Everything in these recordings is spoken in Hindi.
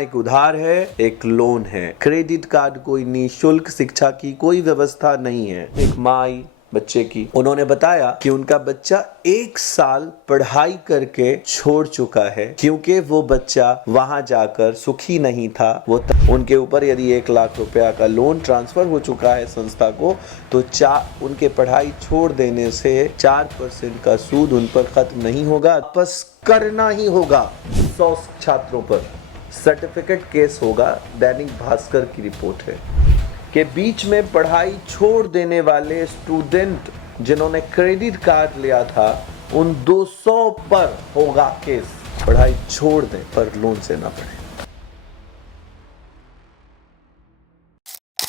एक उधार है, एक लोन है। क्रेडिट कार्ड कोई निःशुल्क शिक्षा की कोई व्यवस्था नहीं है। एक माई बच्चे की, उन्होंने बताया कि उनका बच्चा 1 साल पढ़ाई करके छोड़ चुका है क्योंकि वो बच्चा वहां जाकर सुखी नहीं था। उनके ऊपर यदि 1 लाख रुपया का लोन ट्रांसफर हो चुका है संस्था को, तो उनके पढ़ाई छोड़ देने से 4% का सूद उन पर खत्म नहीं होगा, वापस करना ही होगा। 100 छात्रों पर सर्टिफिकेट केस होगा। दैनिक भास्कर की रिपोर्ट है कि बीच में पढ़ाई छोड़ देने वाले स्टूडेंट जिन्होंने क्रेडिट कार्ड लिया था, उन 200 पर होगा केस। पढ़ाई छोड़ दें पर लोन से ना पढ़े।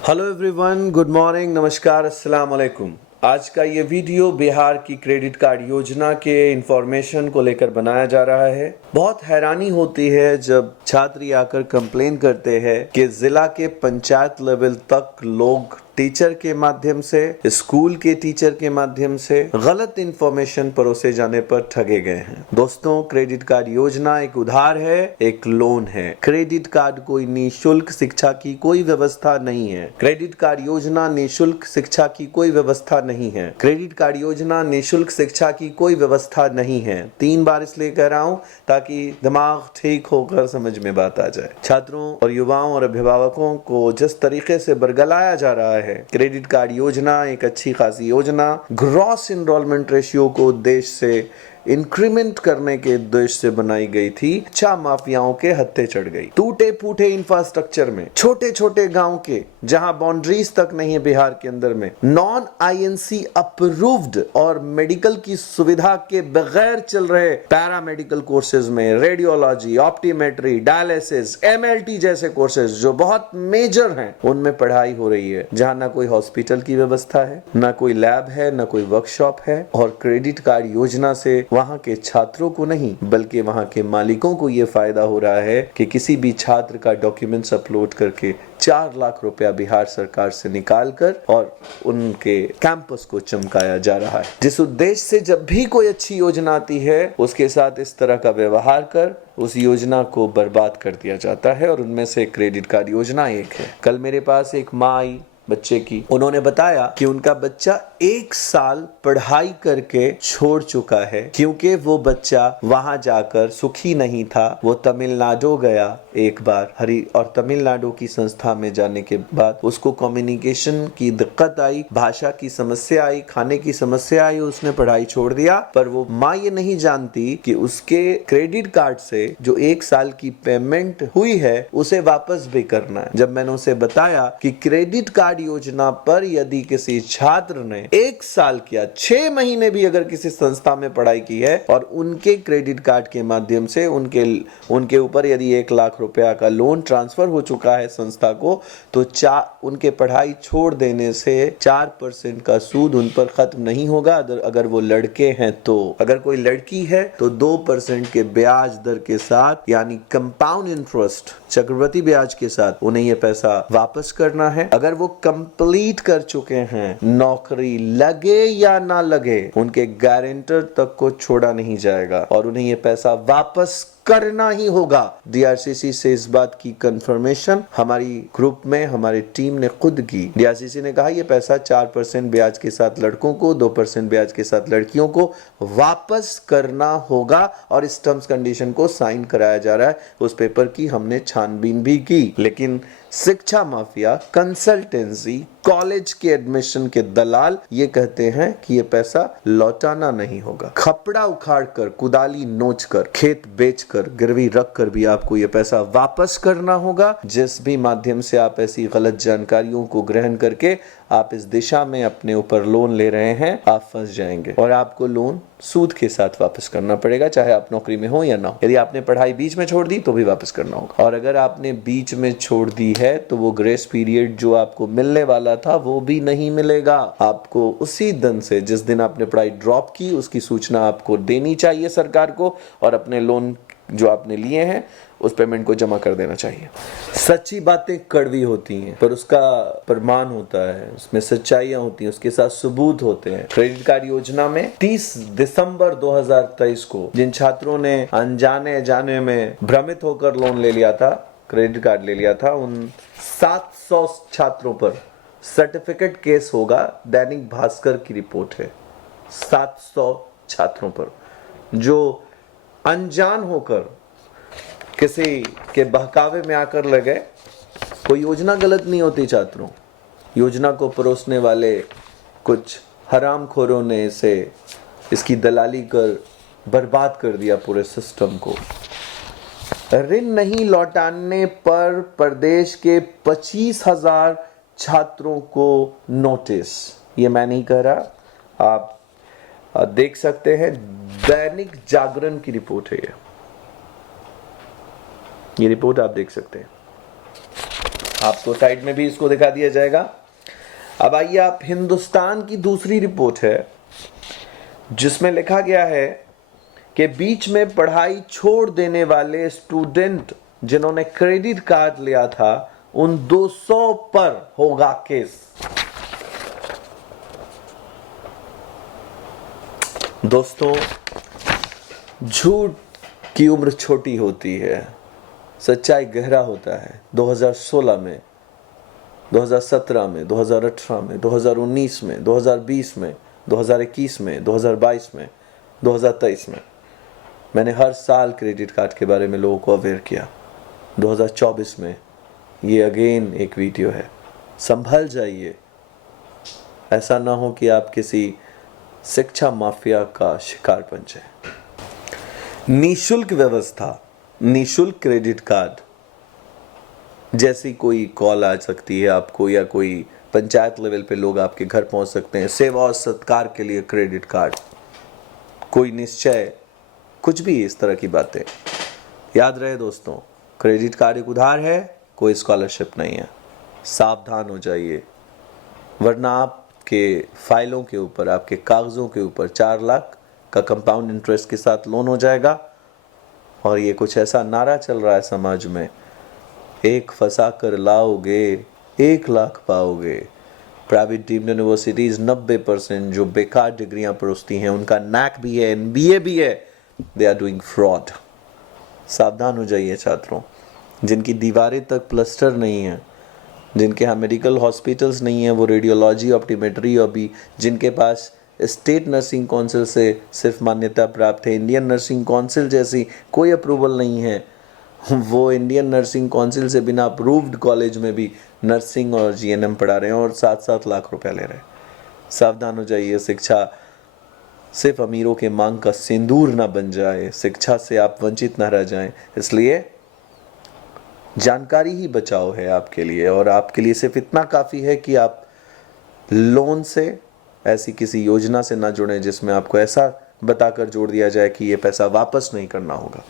हेलो एवरीवन, गुड मॉर्निंग, नमस्कार, अस्सलाम वालेकुम। आज का ये वीडियो बिहार की क्रेडिट कार्ड योजना के इंफॉर्मेशन को लेकर बनाया जा रहा है। बहुत हैरानी होती है जब छात्र आकर कंप्लेन करते हैं कि जिला के पंचायत लेवल तक लोग टीचर के माध्यम से, स्कूल के टीचर के माध्यम से गलत इंफॉर्मेशन परोसे जाने पर ठगे गए हैं। दोस्तों, क्रेडिट कार्ड योजना एक उधार है, एक लोन है। क्रेडिट कार्ड कोई निःशुल्क शिक्षा की कोई व्यवस्था नहीं है। क्रेडिट कार्ड योजना निःशुल्क शिक्षा की कोई व्यवस्था नहीं है। क्रेडिट कार्ड योजना निःशुल्क शिक्षा की कोई व्यवस्था नहीं है। 3 बार इसलिए कह रहा हूँ ताकि दिमाग ठीक होकर समझ में बात आ जाए। छात्रों और युवाओं और अभिभावकों को जिस तरीके से बरगलाया जा रहा है, क्रेडिट कार्ड योजना एक अच्छी खासी योजना ग्रॉस इनरोलमेंट रेशियो को उद्देश्य से इंक्रीमेंट करने के उद्देश्य से बनाई गई थी। अच्छा माफियाओं के हत्थे चढ़ गई। टूटे फूटे इंफ्रास्ट्रक्चर में, छोटे छोटे गांव के जहां बाउंड्रीज तक नहीं है बिहार के अंदर में, नॉन आईएनसी अप्रूव्ड और मेडिकल की सुविधा के बगैर चल रहे पैरामेडिकल कोर्सेज में रेडियोलॉजी, ऑप्टीमेट्री, डायलिसिस, एमएलटी जैसे कोर्सेज जो बहुत मेजर हैं, उनमें पढ़ाई हो रही है जहां ना कोई हॉस्पिटल की व्यवस्था है, ना कोई लैब है, ना कोई वर्कशॉप है। और क्रेडिट कार्ड योजना से वहां के छात्रों को नहीं बल्कि वहां के मालिकों को यह फायदा हो रहा है कि किसी भी छात्र का डॉक्यूमेंट्स अपलोड करके 4 लाख रुपया बिहार सरकार से निकाल कर और उनके कैंपस को चमकाया जा रहा है। जिस उद्देश्य से जब भी कोई अच्छी योजना आती है उसके साथ इस तरह का व्यवहार कर उस योजना को बर्बाद कर दिया जाता है, और उनमें से क्रेडिट कार्ड योजना एक है। कल मेरे पास एक माँ आई बच्चे की, उन्होंने बताया कि उनका बच्चा 1 साल पढ़ाई करके छोड़ चुका है क्योंकि वो बच्चा वहां जाकर सुखी नहीं था। वो तमिलनाडु गया एक बार और तमिलनाडु की संस्था में जाने के बाद उसको कम्युनिकेशन की दिक्कत आई, भाषा की समस्या आई, खाने की समस्या आई, उसने पढ़ाई छोड़ दिया। पर वो माँ ये नहीं जानती कि उसके क्रेडिट कार्ड से जो 1 साल की पेमेंट हुई है उसे वापस भी करना है। जब मैंने उसे बताया कि क्रेडिट कार्ड योजना पर यदि किसी छात्र ने 1 साल किया, 6 महीने भी अगर किसी संस्था में पढ़ाई की है और उनके क्रेडिट कार्ड के माध्यम से उनके ऊपर यदि 1 लाख रुपया का लोन ट्रांसफर हो चुका है संस्था को, तो उनके पढ़ाई छोड़ देने से 4% का सूद उन पर खत्म नहीं होगा। अगर वो लड़के हैं तो, अगर कोई लड़की है तो 2% के ब्याज दर के साथ, यानी कंपाउंड इंटरेस्ट, चक्रवृद्धि ब्याज के साथ उन्हें यह पैसा वापस करना है। अगर वो कंप्लीट कर चुके हैं, नौकरी लगे या ना लगे, उनके गारंटर तक को छोड़ा नहीं जाएगा और उन्हें यह पैसा वापस करना ही होगा। डीआरसीसी से इस बात की कंफर्मेशन हमारी ग्रुप में हमारी टीम ने खुद की। डीआरसीसी ने कहा यह पैसा 4% ब्याज के साथ लड़कों को, 2% ब्याज के साथ लड़कियों को वापस करना होगा, और इस टर्म्स कंडीशन को साइन कराया जा रहा है। उस पेपर की हमने छानबीन भी की, लेकिन शिक्षा माफिया, कंसल्टेंसी, कॉलेज के एडमिशन के दलाल ये कहते हैं कि ये पैसा लौटाना नहीं होगा। खपड़ा उखाड़ कर, कुदाली नोच कर, खेत बेच कर, गिरवी रख कर भी आपको ये पैसा वापस करना होगा। जिस भी माध्यम से आप ऐसी गलत जानकारियों को ग्रहण करके आप इस दिशा में अपने ऊपर लोन ले रहे हैं, आप फंस जाएंगे और आपको लोन सूद के साथ वापस करना पड़ेगा, चाहे आप नौकरी में हो या ना हो। यदि आपने पढ़ाई बीच में छोड़ दी तो भी वापस करना होगा, और अगर आपने बीच में छोड़ दी है तो वो ग्रेस पीरियड जो आपको मिलने वाला था वो भी नहीं मिलेगा। आपको उसी दिन से, जिस दिन आपने पढ़ाई ड्रॉप की, उसकी सूचना आपको देनी चाहिए सरकार को, और अपने लोन जो आपने लिए हैं उस पेमेंट को जमा कर देना चाहिए। सच्ची बातें कड़वी होती हैं पर उसका प्रमाण होता है, उसमें सच्चाइयां होती हैं, उसके साथ सबूत होते हैं। क्रेडिट कार्ड योजना में 30 दिसंबर 2023 को जिन छात्रों ने अनजाने जाने में भ्रमित होकर लोन ले लिया था, क्रेडिट कार्ड ले लिया था उन 700 छात्रों पर सर्टिफिकेट केस होगा। दैनिक भास्कर की रिपोर्ट है। 700 छात्रों पर जो अनजान होकर किसी के बहकावे में आकर लगे। कोई योजना गलत नहीं होती छात्रों, योजना को परोसने वाले कुछ हरामखोरों ने इसकी दलाली कर बर्बाद कर दिया पूरे सिस्टम को। ऋण नहीं लौटाने पर प्रदेश के 25,000 छात्रों को नोटिस। ये मैं नहीं कह रहा, आप देख सकते हैं, दैनिक जागरण की रिपोर्ट है ये रिपोर्ट आप देख सकते हैं। आपको साइड में भी इसको दिखा दिया जाएगा। अब आइए आप हिंदुस्तान की दूसरी रिपोर्ट है जिसमें लिखा गया है कि बीच में पढ़ाई छोड़ देने वाले स्टूडेंट जिन्होंने क्रेडिट कार्ड लिया था उन 200 पर होगा केस। दोस्तों, झूठ की उम्र छोटी होती है, सच्चाई गहरा होता है। 2016 में, 2017 में, 2018 में, 2019 में, 2020 में, 2021 में, 2022 में, 2023 में मैंने हर साल क्रेडिट कार्ड के बारे में लोगों को अवेयर किया। 2024 में ये अगेन एक वीडियो है। संभल जाइए, ऐसा ना हो कि आप किसी शिक्षा माफिया का शिकार बन जाए। निःशुल्क व्यवस्था, निःशुल्क क्रेडिट कार्ड जैसी कोई कॉल आ सकती है आपको, या कोई पंचायत लेवल पे लोग आपके घर पहुंच सकते हैं। सेवा और सत्कार के लिए क्रेडिट कार्ड, कोई निश्चय, कुछ भी इस तरह की बातें। याद रहे दोस्तों, क्रेडिट कार्ड एक उधार है, कोई स्कॉलरशिप नहीं है। सावधान हो जाइए, वरना आपके फाइलों के ऊपर, आपके कागजों के ऊपर 4 लाख का कंपाउंड इंटरेस्ट के साथ लोन हो जाएगा। और ये कुछ ऐसा नारा चल रहा है समाज में, एक फंसा कर लाओगे 1 लाख पाओगे। प्राइवेट डीम्ड यूनिवर्सिटीज 90% जो बेकार डिग्रियां परोसती हैं, उनका नैक भी है, एनबीए भी है, दे आर डूइंग फ्रॉड। सावधान हो जाइए छात्रों, जिनकी दीवारें तक प्लास्टर नहीं है, जिनके यहाँ मेडिकल हॉस्पिटल्स नहीं है, वो रेडियोलॉजी, ऑप्टीमेट्री, और भी जिनके पास स्टेट नर्सिंग काउंसिल से सिर्फ मान्यता प्राप्त है, इंडियन नर्सिंग काउंसिल जैसी कोई अप्रूवल नहीं है, वो इंडियन नर्सिंग काउंसिल से बिना अप्रूव्ड कॉलेज में भी नर्सिंग और जीएनएम पढ़ा रहे हैं और 7-7 लाख रुपया ले रहे हैं। सावधान हो जाइए, शिक्षा सिर्फ अमीरों के मांग का सिंदूर ना बन जाए, शिक्षा से आप वंचित ना रह जाएं। इसलिए जानकारी ही बचाव है आपके लिए, और आपके लिए सिर्फ इतना काफ़ी है कि आप लोन से, ऐसी किसी योजना से ना जुड़े जिसमें आपको ऐसा बताकर जोड़ दिया जाए कि ये पैसा वापस नहीं करना होगा।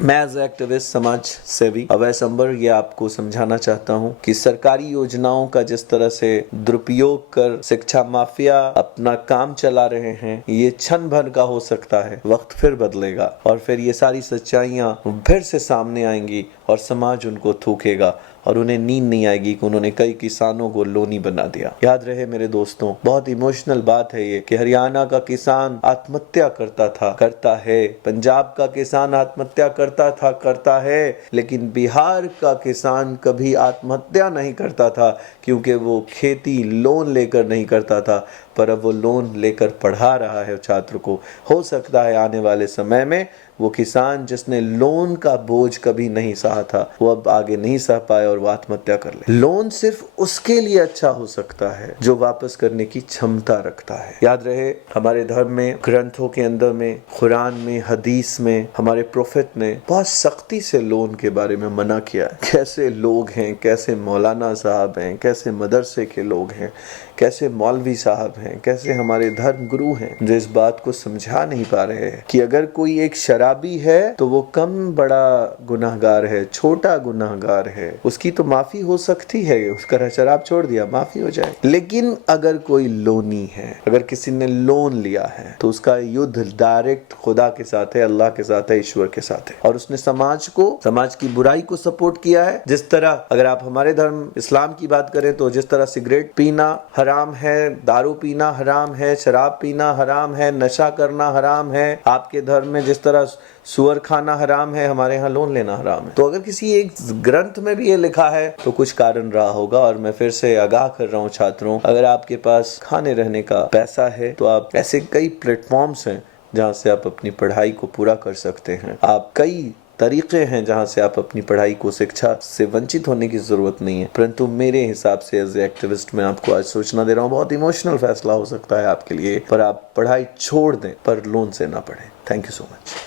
मैं एज एक्टिविस्ट, समाज सेवी अभय संबर ये आपको समझाना चाहता हूँ कि सरकारी योजनाओं का जिस तरह से दुरुपयोग कर शिक्षा माफिया अपना काम चला रहे हैं, ये क्षण भर का हो सकता है, वक्त फिर बदलेगा और फिर ये सारी सच्चाइयाँ फिर से सामने आएंगी और समाज उनको थूकेगा और उन्हें नींद नहीं आएगी कि उन्होंने कई किसानों को लोनी बना दिया। याद रहे मेरे दोस्तों, बहुत इमोशनल बात है ये कि हरियाणा का किसान आत्महत्या करता है, पंजाब का किसान आत्महत्या करता है, लेकिन बिहार का किसान कभी आत्महत्या नहीं करता था, क्योंकि वो खेती लोन लेकर नहीं करता था, पर अब वो लोन लेकर पढ़ा रहा है छात्र को। हो सकता है आने वाले समय में वो किसान जिसने लोन का बोझ कभी नहीं सहा था, वो अब आगे नहीं सह पाए और वो आत्महत्या कर ले। लोन सिर्फ उसके लिए अच्छा हो सकता है जो वापस करने की क्षमता रखता है। याद रहे, हमारे धर्म में, ग्रंथों के अंदर में, कुरान में, हदीस में हमारे प्रोफेट ने बहुत सख्ती से लोन के बारे में मना किया। कैसे लोग हैं, कैसे मौलाना साहब हैं, कैसे मदरसे के लोग हैं, कैसे मौलवी साहब हैं, कैसे हमारे धर्म गुरु हैं जो इस बात को समझा नहीं पा रहे हैं कि अगर कोई एक शराबी है तो वो कम बड़ा गुनाहगार है, छोटा गुनाहगार है, उसकी तो माफी हो सकती है, उसका शराब छोड़ दिया माफी हो जाए। लेकिन अगर कोई लोनी है, अगर किसी ने लोन लिया है, तो उसका युद्ध डायरेक्ट खुदा के साथ है, अल्लाह के साथ है, ईश्वर के साथ है। और उसने समाज की बुराई को सपोर्ट किया है। जिस तरह अगर आप हमारे धर्म इस्लाम की बात करें तो जिस तरह सिगरेट पीना हराम है, दारू पीना हराम है, शराब पीना हराम है, नशा करना हराम है, आपके धर्म में जिस तरह पास सुअर खाना हराम है, हमारे यहाँ लोन लेना हराम है। तो अगर किसी एक ग्रंथ में भी ये लिखा है तो कुछ कारण रहा होगा। और मैं फिर से आगाह कर रहा हूँ छात्रों, अगर आपके पास खाने रहने का पैसा है तो आप ऐसे कई प्लेटफॉर्म्स हैं जहाँ से आप अपनी पढ़ाई को पूरा कर सकते हैं। आप कई तरीके हैं जहाँ से आप अपनी पढ़ाई को, शिक्षा से वंचित होने की जरूरत नहीं है। परंतु मेरे हिसाब से एज ए एक्टिविस्ट मैं आपको आज सूचना दे रहा हूँ, बहुत इमोशनल फैसला हो सकता है आपके लिए, पर आप पढ़ाई छोड़ दें पर लोन से ना पढ़ें। Thank you so much.